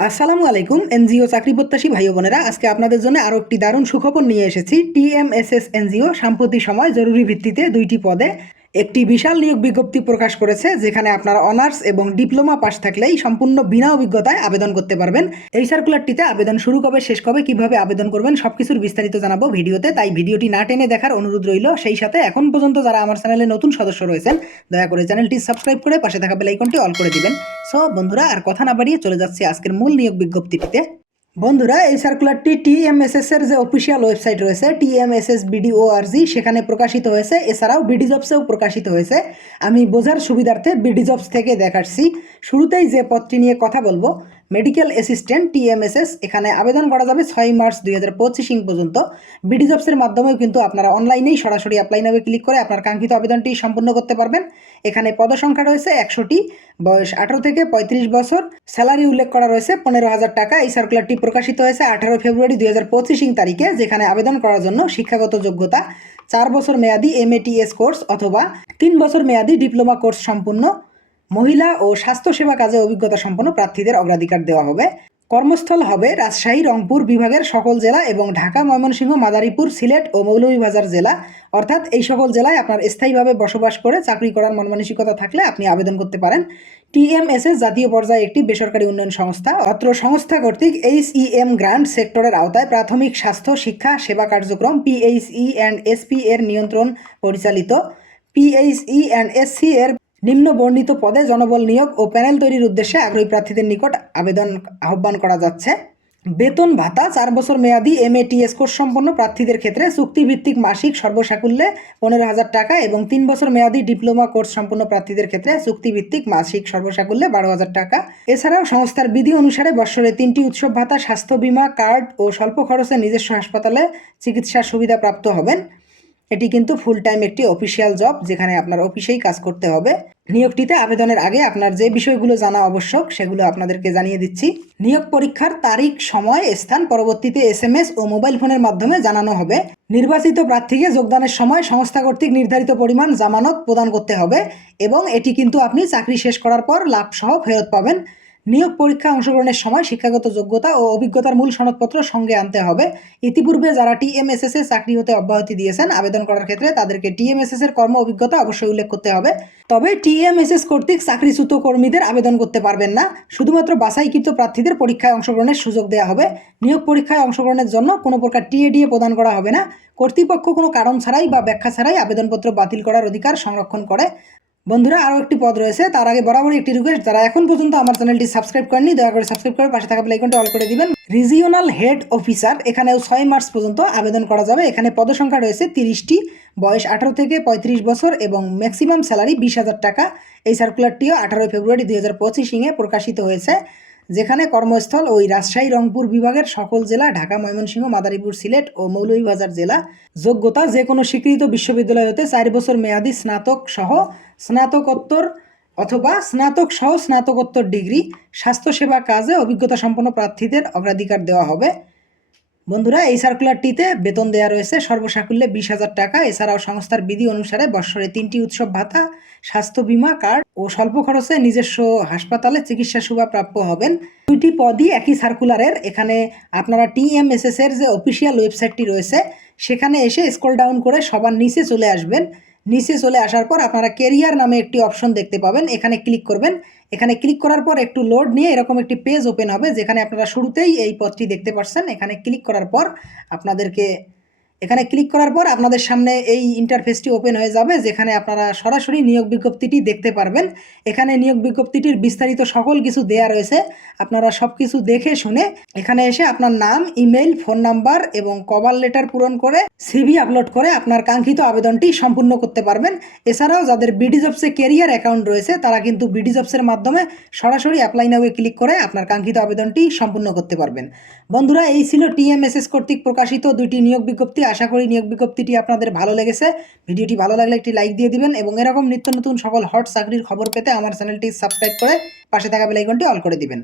আসসালামু আলাইকুম, এনজিও চাকরি প্রত্যাশী ভাই বোনেরা। আজকে আপনাদের জন্য আরও একটি দারুণ সুখবর নিয়ে এসেছি। টিএমএসএস এনজিও সাম্প্রতিক সময় জরুরি ভিত্তিতে দুইটি পদে একটি বিশাল নিয়োগ বিজ্ঞপ্তি প্রকাশ করেছে, যেখানে আপনার অনার্স এবং ডিপ্লোমা পাস থাকলেই সম্পূর্ণ বিনা অভিজ্ঞতায় আবেদন করতে পারবেন। এই সার্কুলারটিতে আবেদন শুরু কবে, শেষ কবে, কীভাবে আবেদন করবেন সবকিছুর বিস্তারিত জানাব ভিডিওতে, তাই ভিডিওটি না টেনে দেখার অনুরোধ রইল। সেই সাথে এখন পর্যন্ত যারা আমার চ্যানেলে নতুন সদস্য রয়েছেন, দয়া করে চ্যানেলটি সাবস্ক্রাইব করে পাশে থাকা বেলাইকনটি অল করে দিবেন। সো বন্ধুরা, আর কথা না বাড়িয়ে চলে যাচ্ছি আজকের মূল নিয়োগ বিজ্ঞপ্তিটিতে। বন্ধুরা, এই সার্কুলারটি টিএমএসএস এর যে অফিসিয়াল ওয়েবসাইট রয়েছে টিএমএসএস বিডিওআরজি সেখানে প্রকাশিত হয়েছে। এছাড়াও বিডি জবসেও প্রকাশিত হয়েছে। আমি বোঝার সুবিধার্থে বিডি জবস থেকে দেখাচ্ছি। শুরুতেই যে পদটি নিয়ে কথা বলব মেডিকেল অ্যাসিস্ট্যান্ট টিএমএসএস। এখানে আবেদন করা যাবে ছয় মার্চ দুই হাজার পঁচিশিং পর্যন্ত। বিডি জবসের মাধ্যমেও কিন্তু আপনারা অনলাইনেই সরাসরি অ্যাপ্লাই নামে ক্লিক করে আপনার কাঙ্ক্ষিত আবেদনটি সম্পূর্ণ করতে পারবেন। এখানে পদসংখ্যা রয়েছে একশোটি, বয়স আঠারো থেকে পঁয়ত্রিশ বছর, স্যালারি উল্লেখ করা রয়েছে পনেরো হাজার টাকা। এই সার্কুলারটি প্রকাশিত হয়েছে আঠারো ফেব্রুয়ারি দুই হাজার পঁচিশিং তারিখে, যেখানে আবেদন করার জন্য শিক্ষাগত যোগ্যতা, চার বছর মেয়াদি এমএটিএস কোর্স অথবা তিন বছর মেয়াদি ডিপ্লোমা কোর্স সম্পূর্ণ। মহিলা ও স্বাস্থ্যসেবা কাজে অভিজ্ঞতা সম্পন্ন প্রার্থীদের অগ্রাধিকার দেওয়া হবে। কর্মস্থল হবে রাজশাহী, রংপুর বিভাগের সকল জেলা এবং ঢাকা, ময়মনসিংহ, মাদারীপুর, সিলেট ও মৌলভীবাজার জেলা। অর্থাৎ এই সকল জেলায় আপনার স্থায়ীভাবে বসবাস করে চাকরি করার মনমানসিকতা থাকলে আপনি আবেদন করতে পারেন। টিএমএসএস জাতীয় পর্যায়ে একটি বেসরকারি উন্নয়ন সংস্থা। অত্র সংস্থা কর্তৃক এইচইএম গ্রান্ট সেক্টরের আওতায় প্রাথমিক স্বাস্থ্য শিক্ষা সেবা কার্যক্রম পিএইচই অ্যান্ড এসপি এর নিয়ন্ত্রণ পরিচালিত। পিএইচই অ্যান্ড এসসি এর নিম্ন বর্ণিত পদে জনবল নিয়োগ ও প্যানেল তৈরির উদ্দেশ্যে আগ্রহী প্রার্থীদের নিকট আবেদন আহ্বান করা যাচ্ছে। বেতন ভাতা, চার বছর মেয়াদি এম এটিএস কোর্স সম্পন্ন প্রার্থীদের ক্ষেত্রে চুক্তিভিত্তিক মাসিক সর্বসাকুল্যে পনেরো হাজার টাকা এবং তিন বছর মেয়াদি ডিপ্লোমা কোর্স সম্পন্ন প্রার্থীদের ক্ষেত্রে চুক্তিভিত্তিক মাসিক সর্বসাকুল্যে বারো হাজার টাকা। এছাড়াও সংস্থার বিধি অনুসারে বৎসরে তিনটি উৎসব ভাতা, স্বাস্থ্য বীমা, কার্ড ও স্বল্প খরচে নিজস্ব হাসপাতালে চিকিৎসার সুবিধা প্রাপ্ত হবেন। এটি কিন্তু ফুল টাইম একটি অফিসিয়াল জব যেখানে আপনার অফিসেই কাজ করতে হবে। নিয়োগটিতে আবেদনের আগে আপনার যে বিষয়গুলো জানা আবশ্যক, সেগুলো আপনাদেরকে জানিয়ে দিচ্ছি। নিয়োগ পরীক্ষার তারিখ, সময়, স্থান, পরবর্তীতে এস এম এস ও মোবাইল ফোনের মাধ্যমে জানানো হবে। নির্বাচিত প্রার্থীকে যোগদানের সময় সংস্থা কর্তৃক নির্ধারিত পরিমাণ জামানত প্রদান করতে হবে এবং এটি কিন্তু আপনি চাকরি শেষ করার পর লাভসহ ফেরত পাবেন। নিয়োগ পরীক্ষা অংশগ্রহণের সময় শিক্ষাগত যোগ্যতা ও অভিজ্ঞতার মূল সনদপত্র সঙ্গে আনতে হবে। ইতিপূর্বে যারা টিএমএসএস এ চাকরি হতে অব্যাহতি দিয়েছেন, আবেদন করার ক্ষেত্রে তাদেরকে টিএমএসএস এর কর্ম অভিজ্ঞতা অবশ্যই উল্লেখ করতে হবে। তবে টিএমএসএস কর্তৃক চাকরিচ্যুত কর্মীদের আবেদন করতে পারবেন না। শুধুমাত্র বাছাইকৃত প্রার্থীদের পরীক্ষায় অংশগ্রহণের সুযোগ দেওয়া হবে। নিয়োগ পরীক্ষায় অংশগ্রহণের জন্য কোনো প্রকার টিএডিএ প্রদান করা হবে না। কর্তৃপক্ষ কোনো কারণ ছাড়াই বা ব্যাখ্যা ছাড়াই আবেদনপত্র বাতিল করার অধিকার সংরক্ষণ করে। বন্ধুরা আরও একটি পদ রয়েছে। তার আগে বরাবর একটি রিকোয়েস্ট যারা এখন পর্যন্ত আমার চ্যানেলটি সাবস্ক্রাইব করেনি দয়া করে সাবস্ক্রাইব করে পাশে থাকা বেলাইকনটি অল করে দিবেন। রিজিওনাল হেড অফিসার এখানেও ছয় মার্চ পর্যন্ত আবেদন করা যাবে। এখানে পদসংখ্যা রয়েছে তিরিশটি, বয়স আঠারো থেকে পঁয়ত্রিশ বছর এবং ম্যাক্সিমাম স্যালারি বিশ হাজার টাকা। এই সার্কুলারটিও আঠারোই ফেব্রুয়ারি দুই হাজার পঁচিশিংয়ে প্রকাশিত হয়েছে। যেখানে কর্মস্থল ওই রাজশাহী রংপুর বিভাগের সকল জেলা, ঢাকা, ময়মনসিংহ, মাদারীপুর, সিলেট ও মৌলভীবাজার জেলা। যোগ্যতা যে কোনো স্বীকৃত বিশ্ববিদ্যালয় হতে চার বছর মেয়াদি স্নাতক সহ স্নাতকোত্তর অথবা স্নাতক সহ স্নাতকোত্তর ডিগ্রি, স্বাস্থ্যসেবা কাজে অভিজ্ঞতা সম্পন্ন প্রার্থীদের অগ্রাধিকার দেওয়া হবে। বন্ধুরা, এই সার্কুলারটিতে বেতন দেওয়া রয়েছে সর্বসাকুল্যে বিশ হাজার টাকা। এছাড়াও সংস্থার বিধি অনুসারে বৎসরে তিনটি উৎসব ভাতা, স্বাস্থ্য বিমা, কার্ড ও স্বল্প খরচে নিজস্ব হাসপাতালে চিকিৎসা সেবা প্রাপ্য হবেন। দুইটি পদই একই সার্কুলারের এখানে আপনারা টিএমএসএস এর যে অফিসিয়াল ওয়েবসাইটটি রয়েছে, সেখানে এসে স্ক্রল ডাউন করে সবার নিচে চলে আসবেন। নিচে চলে আসার পর আপনারা কেরিয়ার নামে একটি অপশন দেখতে পাবেন। এখানে ক্লিক করবেন। এখানে ক্লিক করার পর একটু লোড নিয়ে এরকম একটি পেজ ওপেন হবে, যেখানে আপনারা শুরুতেই এই পথটি দেখতে পাচ্ছেন এখানে ক্লিক করার পর আপনাদেরকে এখানে ক্লিক করার পর আপনাদের সামনে এই ইন্টারফেসটি ওপেন হয়ে যাবে, যেখানে আপনারা সরাসরি নিয়োগ বিজ্ঞপ্তিটি দেখতে পারবেন। এখানে নিয়োগ বিজ্ঞপ্তিটির বিস্তারিত সকল কিছু দেয়া রয়েছে। আপনারা সব কিছু দেখে শুনে এখানে এসে আপনার নাম ইমেল ফোন নাম্বার এবং কভার লেটার পূরণ করে সিভি আপলোড করে আপনার কাঙ্ক্ষিত আবেদনটি সম্পূর্ণ করতে পারবেন। এছাড়াও যাদের বিডি জবসে কেরিয়ার অ্যাকাউন্ট রয়েছে, তারা কিন্তু বিডি জবসের মাধ্যমে সরাসরি অ্যাপ্লাই নাও ক্লিক করে আপনার কাঙ্ক্ষিত আবেদনটি সম্পূর্ণ করতে পারবেন। বন্ধুরা, এই ছিল টিএমএসএস কর্তৃক প্রকাশিত দুইটি নিয়োগ বিজ্ঞপ্তি। আশা করি নিয়োগ বিজ্ঞপ্তিটি আপনাদের ভালো লেগেছে। ভিডিওটি ভালো লাগলে একটি লাইক দিয়ে দিবেন এবং এরকম নিত্য নতুন সকল হট চাকরির খবর পেতে আমার চ্যানেলটি সাবস্ক্রাইব করে পাশে থাকা বেলাইকনটি অল করে দিবেন।